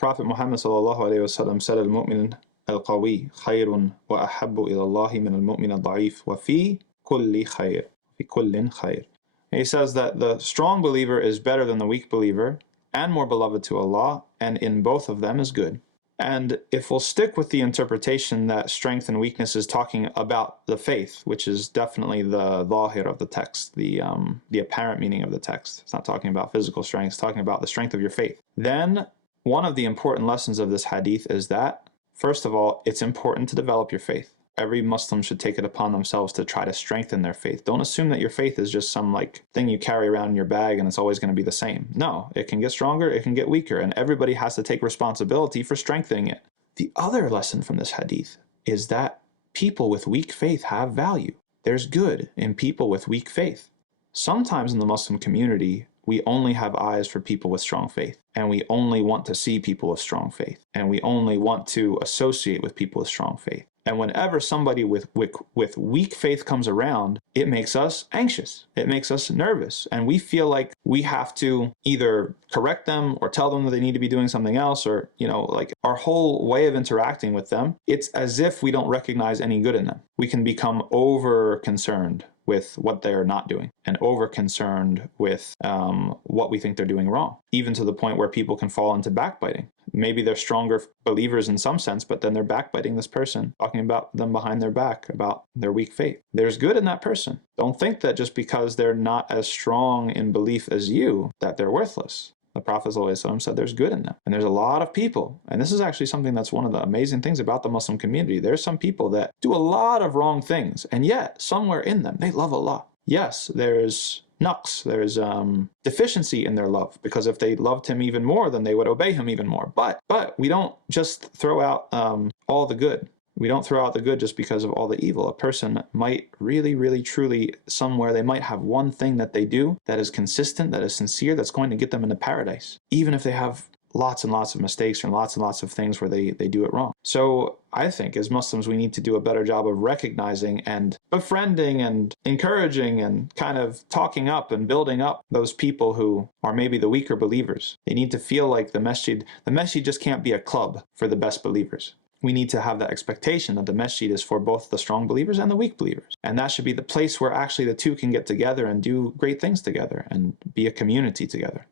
Prophet Muhammad ﷺ said, "Al-mu'min al-qawi khayrun wa ahabbu ila Allah min al-mu'min al-da'if wa fi kulli khayr, fi kullin khayr." He says that the strong believer is better than the weak believer and more beloved to Allah, and in both of them is good. And if we'll stick with the interpretation that strength and weakness is talking about the faith, which is definitely the zahir of the text, the apparent meaning of the text. It's not talking about physical strength, it's talking about the strength of your faith. Then one of the important lessons of this hadith is that, first of all, it's important to develop your faith. Every Muslim should take it upon themselves to try to strengthen their faith. Don't assume that your faith is just some thing you carry around in your bag and it's always going to be the same. No, it can get stronger, it can get weaker, and everybody has to take responsibility for strengthening it. The other lesson from this hadith is that people with weak faith have value. There's good in people with weak faith. Sometimes in the Muslim community, we only have eyes for people with strong faith, and we only want to see people with strong faith, and we only want to associate with people with strong faith. And whenever somebody with weak faith comes around, it makes us anxious. It makes us nervous. And we feel like we have to either correct them or tell them that they need to be doing something else, or, our whole way of interacting with them, it's as if we don't recognize any good in them. We can become over concerned with what they're not doing and over concerned with what we think they're doing wrong, even to the point where people can fall into backbiting. Maybe they're stronger believers in some sense, but then they're backbiting this person, talking about them behind their back, about their weak faith. There's good in that person. Don't think that just because they're not as strong in belief as you, that they're worthless. The Prophet ﷺ said there's good in them. And there's a lot of people, and this is actually something that's one of the amazing things about the Muslim community. There's some people that do a lot of wrong things, and yet somewhere in them, they love Allah. Yes, there's naqs, there's deficiency in their love, because if they loved him even more, then they would obey him even more. But we don't just throw out all the good. We don't throw out the good just because of all the evil. A person might really, really, truly, somewhere they might have one thing that they do that is consistent, that is sincere, that's going to get them into paradise, even if they have lots and lots of mistakes and lots of things where they do it wrong. So I think as Muslims, we need to do a better job of recognizing and befriending and encouraging and kind of talking up and building up those people who are maybe the weaker believers. They need to feel like the masjid just can't be a club for the best believers. We need to have that expectation that the masjid is for both the strong believers and the weak believers. And that should be the place where actually the two can get together and do great things together and be a community together.